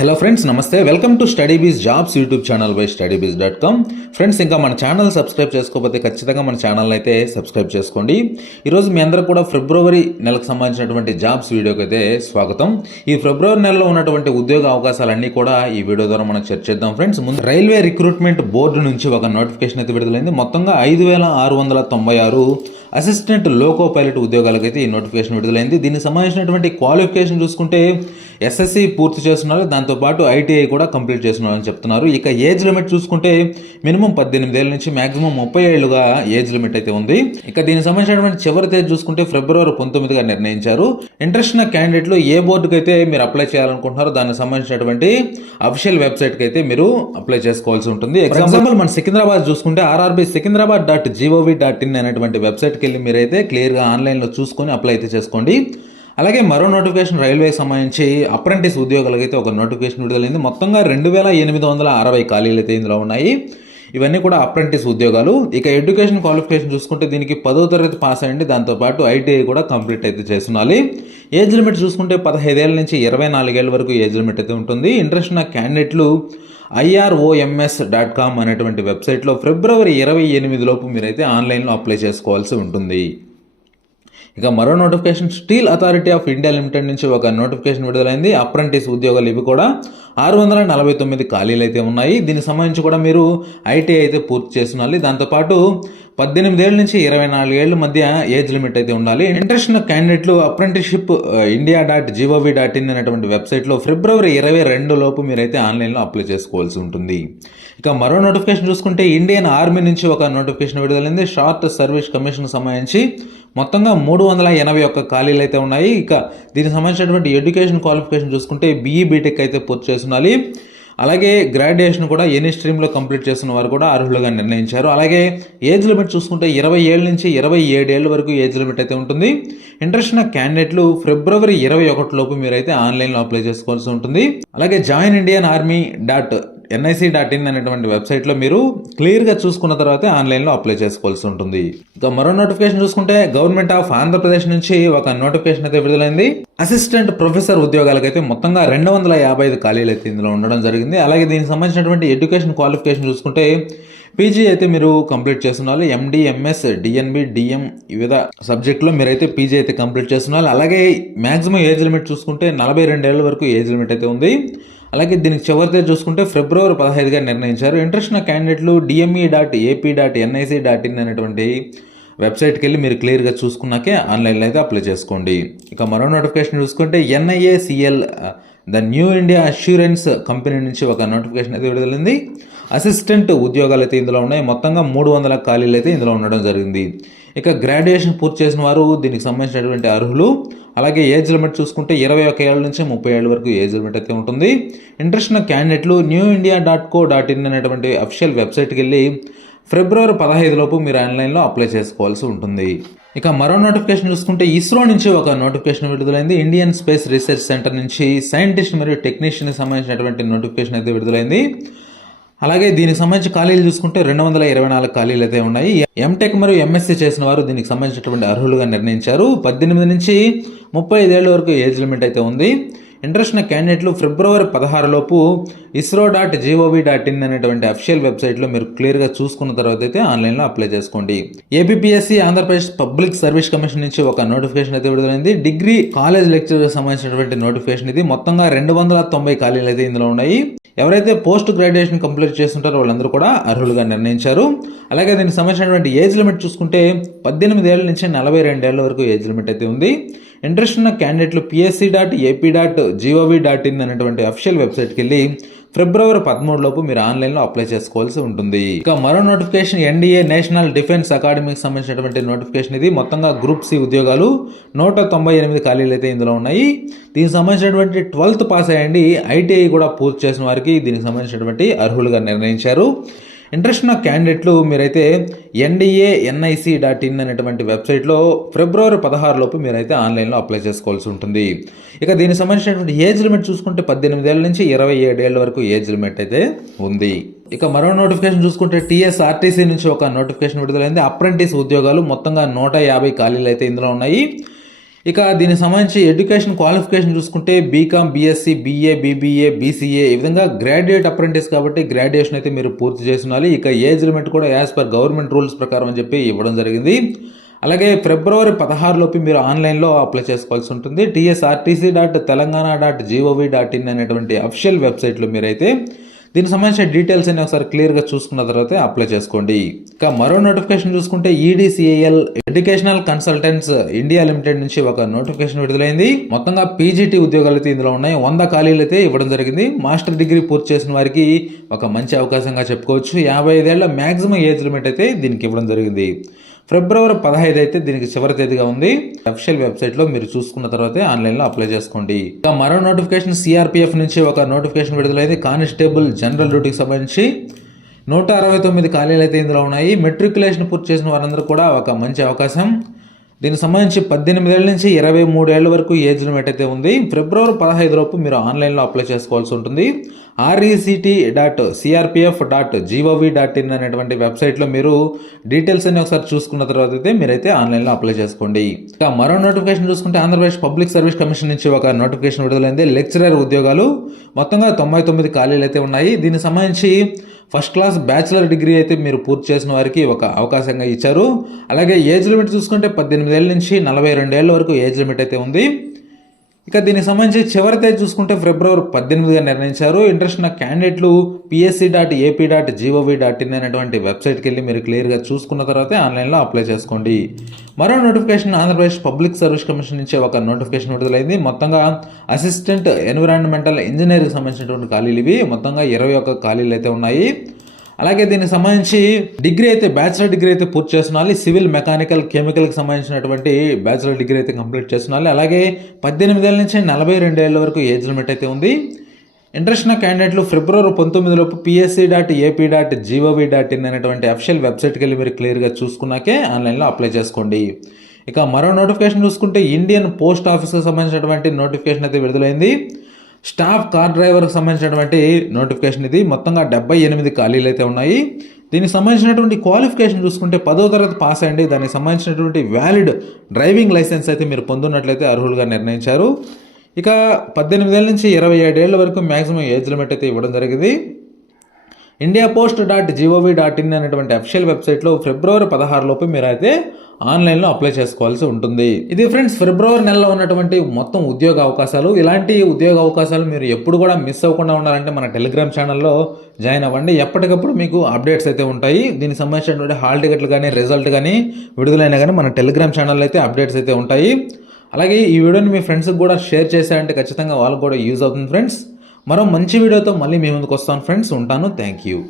Hello friends, నమస్తే. Welcome to StudyBiz jobs YouTube channel by studybiz.com. Friends, ఇంకా మన channel subscribe చేసుకోకపోతే ఖచ్చితంగా మన ఛానల్ అయితే సబ్స్క్రైబ్ చేసుకోండి. ఈరోజు మీ అందరూ కూడా ఫిబ్రవరి నెలకు సంబంధించినటువంటి జాబ్స్ వీడియోకి అయితే స్వాగతం. ఈ ఫిబ్రవరి నెలలో ఉన్నటువంటి ఉద్యోగ అవకాశాలన్నీ కూడా ఈ వీడియో ద్వారా మనం చర్చిద్దాం. ఫ్రెండ్స్, ముందు రైల్వే రిక్రూట్మెంట్ బోర్డు నుంచి ఒక నోటిఫికేషన్ అయితే విడుదలైంది. మొత్తంగా 5696 అసిస్టెంట్ లోకో పైలట్ ఉద్యోగాలకైతే ఈ నోటిఫికేషన్ విడుదలైంది. దీనికి సంబంధించినటువంటి క్వాలిఫికేషన్ చూసుకుంటే ఎస్ఎస్సి పూర్తి చేస్తున్నారు, దాంతోపాటు ఐటీఐ కూడా కంప్లీట్ చేస్తున్నారని చెప్తున్నారు. ఇక ఏజ్ లిమిట్ చూసుకుంటే మినిమం 18 ఏళ్ళ నుంచి మాక్సిమం 30 ఏళ్ళుగా ఏజ్ లిమిట్ అయితే ఉంది. ఇక దీనికి సంబంధించినటువంటి చివరి తేదీ చూసుకుంటే ఫిబ్రవరి 19గా నిర్ణయించారు. ఇంట్రెస్ట్ ఉన్న క్యాండిడేట్లు ఏ బోర్డుకి అయితే మీరు అప్లై చేయాలనుకుంటున్నారో దానికి సంబంధించినటువంటి అఫీషియల్ వెబ్సైట్కి అయితే మీరు అప్లై చేసుకోవాల్సి ఉంటుంది. ఎగ్జాంపుల్ మన సికింద్రాబాద్ చూసుకుంటే RRB sikindrabad.gov.in అనేటువంటి వెబ్సైట్కి వెళ్ళి మీరైతే క్లియర్గా ఆన్లైన్లో చూసుకొని అప్లై అయితే చేసుకోండి. అలాగే మరో నోటిఫికేషన్ రైల్వేకి సంబంధించి అప్రెంటిస్ ఉద్యోగాలకు అయితే ఒక నోటిఫికేషన్ విడుదలైంది. మొత్తంగా 2860 ఖాళీలు అయితే ఇందులో ఉన్నాయి. ఇవన్నీ కూడా అప్రెంటిస్ ఉద్యోగాలు. ఇక ఎడ్యుకేషన్ క్వాలిఫికేషన్ చూసుకుంటే దీనికి 10వ తరగతి పాస్ అయ్యండి, దాంతోపాటు ఐటీఐ కూడా కంప్లీట్ అయితే చేస్తున్నారు. ఏజ్ లిమిట్ చూసుకుంటే 15 ఏళ్ళ నుంచి 24 ఏళ్ళ వరకు ఏజ్ లిమిట్ అయితే ఉంటుంది. ఇంట్రెస్ట్ ఉన్న క్యాండిడేట్లు IROMS.com అనేటువంటి వెబ్సైట్లో ఫిబ్రవరి 28 లోపు మీరైతే ఆన్లైన్లో అప్లై చేసుకోవాల్సి ఉంటుంది. ఇక మరో notification steel authority of India limited నుంచి ఒక నోటిఫికేషన్ విడుదలైంది. అప్రెంటిస్ ఉద్యోగాలు ఇవి కూడా 649 ఖాళీలు అయితే ఉన్నాయి. దీనికి సంబంధించి కూడా మీరు ఐటీఐ అయితే పూర్తి చేస్తున్నారు, దాంతోపాటు 18 ఏళ్ళ నుంచి 24 ఏళ్ళ మధ్య ఏజ్ లిమిట్ అయితే ఉండాలి. ఇంట్రెస్ట్ ఉన్న క్యాండిడేట్లు అప్రెంటిస్షిప్ india.gov.in అనేటువంటి వెబ్సైట్లో ఫిబ్రవరి 22 లోపు మీరైతే ఆన్లైన్లో అప్లై చేసుకోవాల్సి ఉంటుంది. ఇక మరో నోటిఫికేషన్ చూసుకుంటే ఇండియన్ ఆర్మీ నుంచి ఒక నోటిఫికేషన్ విడుదలైంది. షార్ట్ సర్వీస్ కమిషన్ సంబంధించి మొత్తంగా 381 ఖాళీలు అయితే ఉన్నాయి. ఇక దీనికి సంబంధించినటువంటి ఎడ్యుకేషన్ క్వాలిఫికేషన్ చూసుకుంటే BE బీటెక్ అయితే పూర్తి చేస్తున్నారు. అలాగే గ్రాడ్యుయేషన్ కూడా ఎనీ స్ట్రీమ్లో కంప్లీట్ చేస్తున్న వారు కూడా అర్హులుగా నిర్ణయించారు. అలాగే ఏజ్ లిమిట్ చూసుకుంటే 20 ఏళ్ళ నుంచి 27 ఏళ్ళ వరకు ఏజ్ లిమిట్ అయితే ఉంటుంది. ఇంట్రెస్ట్ ఉన్న క్యాండిడేట్లు ఫిబ్రవరి 21 లోపు మీరైతే ఆన్లైన్లో అప్లై చేసుకోవాల్సి ఉంటుంది. అలాగే జాయిన్ ఇండియన్ ఆర్మీ .nic.in అనేటువంటి వెబ్సైట్లో మీరు క్లియర్గా చూసుకున్న తర్వాత ఆన్లైన్లో అప్లై చేసుకోవాల్సి ఉంటుంది. ఇక మరో నోటిఫికేషన్ చూసుకుంటే గవర్నమెంట్ ఆఫ్ ఆంధ్రప్రదేశ్ నుంచి ఒక నోటిఫికేషన్ అయితే విడుదలైంది. అసిస్టెంట్ ప్రొఫెసర్ ఉద్యోగాలకైతే మొత్తంగా 255 ఖాళీలు అయితే ఇందులో ఉండడం జరిగింది. అలాగే దీనికి సంబంధించినటువంటి ఎడ్యుకేషన్ క్వాలిఫికేషన్ చూసుకుంటే పీజీ అయితే మీరు కంప్లీట్ చేస్తున్నారు. MD, MS, DNB, DM వివిధ సబ్జెక్టులో మీరైతే పీజీ అయితే కంప్లీట్ చేస్తున్నారు. అలాగే మ్యాక్సిమం ఏజ్ లిమిట్ చూసుకుంటే 42 ఏళ్ళ వరకు ఏజ్ లిమిట్ అయితే ఉంది. అలాగే దీనికి చివరి తేదీ చూసుకుంటే ఫిబ్రవరి 15గా నిర్ణయించారు. ఇంట్రెస్ట్ ఉన్న క్యాండిడేట్లు DME.AP.NIC.in అనేటువంటి వెబ్సైట్కి వెళ్ళి మీరు క్లియర్గా చూసుకున్నాకే ఆన్లైన్లో అయితే అప్లై చేసుకోండి. ఇక మరో నోటిఫికేషన్ చూసుకుంటే NIACL the new India assurance company నుంచి ఒక నోటిఫికేషన్ అయితే విడుదలైంది. అసిస్టెంట్ ఉద్యోగాలు అయితే ఇందులో ఉన్నాయి. మొత్తంగా 300 ఖాళీలు అయితే ఇందులో ఉండడం జరిగింది. ఇక గ్రాడ్యుయేషన్ పూర్తి చేసిన వారు దీనికి సంబంధించినటువంటి అర్హులు. అలాగే ఏజ్ లిమిట్ చూసుకుంటే 21 ఏళ్ళ నుంచి 30 ఏళ్ళ వరకు ఏజ్ లిమిట్ అయితే ఉంటుంది. ఇంట్రెస్ట్ ఉన్న క్యాండిడేట్లు newindia.co.in అనేటువంటి అఫీషియల్ వెబ్సైట్కి వెళ్ళి ఫిబ్రవరి 15 లోపు మీరు ఆన్లైన్లో అప్లై చేసుకోవాల్సి ఉంటుంది. ఇక మరో నోటిఫికేషన్ చూసుకుంటే ఇస్రో నుంచి ఒక నోటిఫికేషన్ విడుదలైంది. ఇండియన్ స్పేస్ రీసెర్చ్ సెంటర్ నుంచి సైంటిస్ట్ మరియు టెక్నీషియన్కి సంబంధించినటువంటి నోటిఫికేషన్ అయితే విడుదలైంది. అలాగే దీనికి సంబంధించి ఖాళీలు చూసుకుంటే 224 ఖాళీలు అయితే ఉన్నాయి. ఎంటెక్ మరియు MSc చేసిన వారు దీనికి సంబంధించినటువంటి అర్హులుగా నిర్ణయించారు. 18 నుంచి 35 ఏళ్ళ వరకు ఏజ్ లిమిట్ అయితే ఉంది. ఇంట్రెస్ట్ ఉన్న క్యాండిడేట్లు ఫిబ్రవరి 16 లోపు isro.gov.in అనేటువంటి అఫీషియల్ వెబ్సైట్లో మీరు క్లియర్గా చూసుకున్న తర్వాత అయితే ఆన్లైన్లో అప్లై చేసుకోండి. APPSC Andhra Pradesh public service commission నుంచి ఒక నోటిఫికేషన్ అయితే విడుదలైంది. డిగ్రీ కాలేజ్ లెక్చరర్ సంబంధించినటువంటి నోటిఫికేషన్ ఇది. మొత్తంగా 290 ఖాళీలు అయితే ఇందులో ఉన్నాయి. ఎవరైతే పోస్ట్ గ్రాడ్యుయేషన్ కంప్లీట్ చేస్తుంటారో వాళ్ళందరూ కూడా అర్హులుగా నిర్ణయించారు. అలాగే దీనికి సంబంధించినటువంటి ఏజ్ లిమిట్ చూసుకుంటే 18 ఏళ్ళ నుంచి 42 ఏళ్ళ వరకు ఏజ్ లిమిట్ అయితే ఉంది. ఇంట్రెస్ట్ ఉన్న క్యాండిడేట్లు PSC.AP.gov.in అనేటువంటి అఫీషియల్ వెబ్సైట్కి వెళ్ళి ఫిబ్రవరి 13 లోపు మీరు ఆన్లైన్లో అప్లై చేసుకోవాల్సి ఉంటుంది. ఇక మరో నోటిఫికేషన్ NDA నేషనల్ డిఫెన్స్ అకాడమీకి సంబంధించినటువంటి నోటిఫికేషన్ ఇది. మొత్తంగా గ్రూప్ C ఉద్యోగాలు 198 ఖాళీలు అయితే ఇందులో ఉన్నాయి. దీనికి సంబంధించినటువంటి 12th పాస్ అయ్యండి, ఐటీఐ కూడా పూర్తి చేసిన వారికి దీనికి సంబంధించినటువంటి అర్హులుగా నిర్ణయించారు. ఇంట్రెస్ట్ ఉన్న క్యాండిడేట్లు మీరైతే NDA.nic.in అనేటువంటి వెబ్సైట్లో ఫిబ్రవరి 16 లోపు మీరైతే ఆన్లైన్లో అప్లై చేసుకోవాల్సి ఉంటుంది. ఇక దీనికి సంబంధించినటువంటి ఏజ్ లిమిట్ చూసుకుంటే 18 ఏళ్ళ నుంచి 27 ఏళ్ళ వరకు ఏజ్ లిమిట్ అయితే ఉంది. ఇక మరో నోటిఫికేషన్ చూసుకుంటే TSRTC నుంచి ఒక నోటిఫికేషన్ విడుదలైంది. అప్రెంటిస్ ఉద్యోగాలు మొత్తంగా 150 ఖాళీలు అయితే ఇందులో ఉన్నాయి. ఇక దీనికి సంబంధించి ఎడ్యుకేషన్ క్వాలిఫికేషన్ చూసుకుంటే BCom, BSc, BA, BBA, BCA ఈ విధంగా గ్రాడ్యుయేట్ అప్రెంటిస్ కాబట్టి గ్రాడ్యుయేషన్ అయితే మీరు పూర్తి చేసి ఉండాలి. ఇక ఏజ్ లిమిట్ కూడా యాజ్ పర్ గవర్నమెంట్ రూల్స్ ప్రకారం అని చెప్పి ఇవ్వడం జరిగింది. అలాగే ఫిబ్రవరి 16 లోపు మీరు ఆన్లైన్లో అప్లై చేసుకోవాల్సి ఉంటుంది. tsrtc.telangana.gov.in అనేటువంటి అఫిషియల్ వెబ్సైట్లో మీరైతే దీనికి సంబంధించిన డీటెయిల్స్ అన్ని ఒకసారి క్లియర్గా చూసుకున్న తర్వాత అప్లై చేసుకోండి. ఇక మరో నోటిఫికేషన్ చూసుకుంటే EDCAL educational consultants India limited నుంచి ఒక నోటిఫికేషన్ విడుదలైంది. మొత్తంగా పీజీటీ ఉద్యోగాలు అయితే ఇందులో ఉన్నాయి. 100 ఖాళీలు అయితే ఇవ్వడం జరిగింది. మాస్టర్ డిగ్రీ పూర్తి చేసిన వారికి ఒక మంచి అవకాశంగా చెప్పుకోవచ్చు. 55 ఏళ్ల మ్యాక్సిమం ఏజ్ లిమిట్ అయితే దీనికి ఇవ్వడం జరిగింది. ఫిబ్రవరి 15 అయితే దీనికి చివరి తేదీగా ఉంది. అఫిషియల్ వెబ్సైట్లో మీరు చూసుకున్న తర్వాతే ఆన్లైన్లో అప్లై చేసుకోండి. ఇక మరో నోటిఫికేషన్ CRPF నుంచి ఒక నోటిఫికేషన్ విడుదలైంది. కానిస్టేబుల్ జనరల్ డ్యూటీకి సంబంధించి 169 ఖాళీలు అయితే ఇందులో ఉన్నాయి. మెట్రికులేషన్ పూర్తి చేసిన వారందరూ కూడా ఒక మంచి అవకాశం. దీనికి సంబంధించి 18 ఏళ్ళ నుంచి 23 ఏళ్ల వరకు ఏజ్ లిమిట్ అయితే ఉంది. ఫిబ్రవరి 15 లోపు మీరు ఆన్లైన్లో అప్లై చేసుకోవాల్సి ఉంటుంది. rect.crpf.gov.in అనేటువంటి వెబ్సైట్లో మీరు డీటెయిల్స్ అన్ని ఒకసారి చూసుకున్న తర్వాత అయితే మీరైతే ఆన్లైన్లో అప్లై చేసుకోండి. ఇక మరో నోటిఫికేషన్ చూసుకుంటే ఆంధ్రప్రదేశ్ పబ్లిక్ సర్వీస్ కమిషన్ నుంచి ఒక నోటిఫికేషన్ విడుదలైంది. లెక్చరర్ ఉద్యోగాలు మొత్తంగా 99 ఖాళీలు అయితే ఉన్నాయి. దీనికి సంబంధించి ఫస్ట్ క్లాస్ బ్యాచిలర్ డిగ్రీ అయితే మీరు పూర్తి చేసిన వారికి ఒక అవకాశంగా ఇచ్చారు. అలాగే ఏజ్ లిమిట్ చూసుకుంటే 18 ఏళ్ళ నుంచి 42 ఏళ్ళ వరకు ఏజ్ లిమిట్ అయితే ఉంది. ఇక దీనికి సంబంధించి చివరి తేదీ చూసుకుంటే ఫిబ్రవరి 18గా నిర్ణయించారు. ఇంట్రెస్ట్ ఉన్న క్యాండిడేట్లు psc.ap.gov.in అనేటువంటి వెబ్సైట్కి వెళ్ళి మీరు క్లియర్గా చూసుకున్న తర్వాతే ఆన్లైన్లో అప్లై చేసుకోండి. మరో notification Andhra Pradesh public service commission నుంచి ఒక నోటిఫికేషన్ విడుదలైంది. మొత్తంగా అసిస్టెంట్ ఎన్విరాన్మెంటల్ ఇంజనీర్కి సంబంధించినటువంటి ఖాళీలు ఇవి. మొత్తంగా 21 ఖాళీలు అయితే ఉన్నాయి. అలాగే దీనికి సంబంధించి డిగ్రీ అయితే బ్యాచిలర్ డిగ్రీ అయితే పూర్తి చేస్తున్నారు. సివిల్, మెకానికల్, కెమికల్కి సంబంధించినటువంటి బ్యాచిలర్ డిగ్రీ అయితే కంప్లీట్ చేస్తున్నారు. అలాగే 18 ఏళ్ళ నుంచి 42 ఏళ్ళ వరకు ఏజ్ లిమిట్ అయితే ఉంది. ఇంట్రెస్ట్ ఉన్న క్యాండిడేట్లు ఫిబ్రవరి 19 లోపు psc.ap.gov.in అనేటువంటి అఫిషియల్ వెబ్సైట్కి వెళ్ళి మీరు క్లియర్గా చూసుకున్నాకే ఆన్లైన్లో అప్లై చేసుకోండి. ఇక మరో నోటిఫికేషన్ చూసుకుంటే ఇండియన్ పోస్ట్ ఆఫీస్కి సంబంధించినటువంటి నోటిఫికేషన్ అయితే విడుదలైంది. స్టాఫ్ కార్ డ్రైవర్కి సంబంధించినటువంటి నోటిఫికేషన్ ఇది. మొత్తంగా 78 ఖాళీలు అయితే ఉన్నాయి. దీనికి సంబంధించినటువంటి క్వాలిఫికేషన్ చూసుకుంటే 10వ తరగతి పాస్ అయ్యండి. దానికి సంబంధించినటువంటి వ్యాలిడ్ డ్రైవింగ్ లైసెన్స్ అయితే మీరు పొందున్నట్లయితే అర్హులుగా నిర్ణయించారు. ఇక 18 ఏళ్ళ నుంచి 27 ఏళ్ళ వరకు మ్యాక్సిమం ఏజ్ లిమిట్ అయితే ఇవ్వడం జరిగింది. indiapost.gov.in అనేటువంటి అఫిషియల్ వెబ్సైట్లో ఫిబ్రవరి 16 లోపు మీరైతే ఆన్లైన్లో అప్లై చేసుకోవాల్సి ఉంటుంది. ఇది ఫ్రెండ్స్ ఫిబ్రవరి నెలలో ఉన్నటువంటి మొత్తం ఉద్యోగ అవకాశాలు. ఇలాంటి ఉద్యోగ అవకాశాలు మీరు ఎప్పుడు కూడా మిస్ అవ్వకుండా ఉండాలంటే మన టెలిగ్రామ్ ఛానల్లో జాయిన్ అవ్వండి. ఎప్పటికప్పుడు మీకు అప్డేట్స్ అయితే ఉంటాయి. దీనికి సంబంధించినటువంటి హాల్ టికెట్లు కానీ రిజల్ట్ కానీ విడుదలైనా కానీ మన టెలిగ్రామ్ ఛానల్లో అయితే అప్డేట్స్ అయితే ఉంటాయి. అలాగే ఈ వీడియోని మీ ఫ్రెండ్స్కి కూడా షేర్ చేశారంటే ఖచ్చితంగా వాళ్ళకు కూడా యూజ్ అవుతుంది ఫ్రెండ్స్. మరో మంచి వీడియోతో మళ్ళీ మీ ముందుకు వస్తాను ఫ్రెండ్స్. ఉంటాను. Thank you.